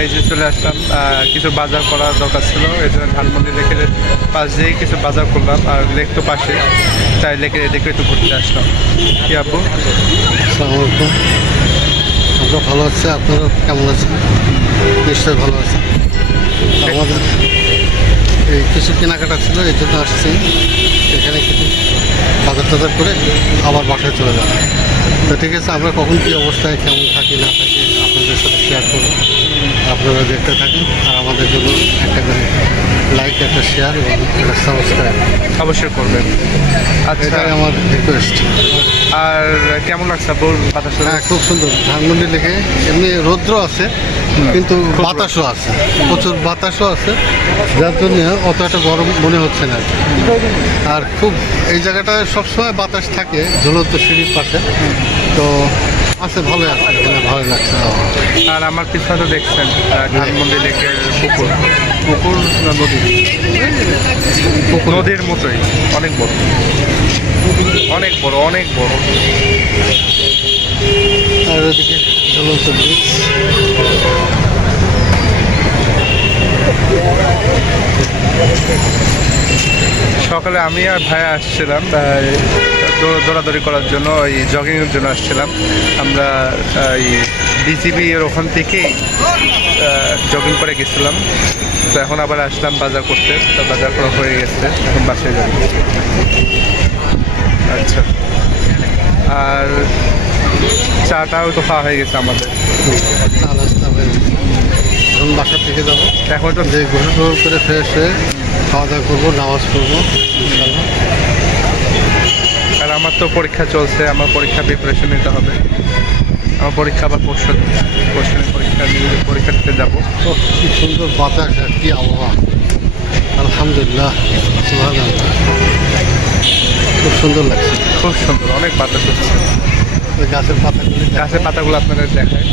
এই যে চলে আসলাম কিছু বাজার করার দরকার ছিল। এই জন্য ধানমন্ডি লেকের পাশ দিয়েই কিছু বাজার করলাম, আর লেক তো পাশে। তাই লেকের এদিকে একটু ঘুরতে আসলাম। কি আলাইকুম। আমরা ভালো আছি, আপনারা কেমন আছেন? নিশ্চয়ই ভালো আছেন। আমাদের এই কিছু কেনাকাটা ছিল, এই জন্য আসছি। এখানে কিছু বাজার টাজার করে আবার বাসায় চলে যাব। তো ঠিক আছে, আমরা কখন কী অবস্থায়, কেমন থাকি না থাকি আপনাদের সাথে শেয়ার করব। আপনারা দেখতে থাকেন আর আমাদের জন্য একটা করে লাইক একটা শেয়ার এবং একটা সাবস্ক্রাইব অবশ্যই করবেন। আচ্ছা। এটাই আমার রিকোয়েস্ট আর কেমন লাগছে আব্বু বাতাসে হ্যাঁ খুব সুন্দর। ধানমন্ডি লেগে এমনি রৌদ্র আছে কিন্তু বাতাসও আছে। প্রচুর বাতাসও আছে। যার জন্য অত একটা গরম মনে হচ্ছে না। আর আর খুব এই জায়গাটায় সবসময় বাতাস থাকে ঝুলন্ত সিঁড়ির পাশে। তো আছে ভালো আছে এখানে ভালো লাগছে। আর আমার পিছনে দেখছেন ধানমন্ডি লেকের পুকুর। পুকুর নদী? নদীর মতোই অনেক বড়। অনেক বড় অনেক বড়। আর ওদিকে ঝুলন্ত ব্রিজ সকালে আমি আর ভাইয়া আসছিলাম দৌড়াদৌড়ি করার জন্য ওই জগিংয়ের জন্য আসছিলাম। আমরা এই বিসিবি এর ওখান থেকেই জগিং করে গেছিলাম। তো এখন আবার আসলাম বাজার করতে। তো বাজার করা হয়ে গেছে। এখন বাসায় যাব। আচ্ছা। আর চাটাও তো খাওয়া হয়ে গেছে আমাদের। এখন বাসা থেকে যাব। এখন তো যে গোসল করে ফ্রেশ হয়ে খাওয়া দাওয়া করব নামাজ পড়ব আমার তো পরীক্ষা চলছে আমার পরীক্ষা প্রিপারেশন নিতে হবে। আমার পরীক্ষা আবার পরশু পরশু পরীক্ষা নিয়ে পরীক্ষা দিতে যাব। তো কি সুন্দর বাতাস আর কি আবহাওয়া। আলহামদুলিল্লাহ খুব সুন্দর লাগছে। খুব সুন্দর অনেক বাতাস হচ্ছে। গাছের পাতাগুলি গাছের পাতাগুলো আপনাদের দেখায়।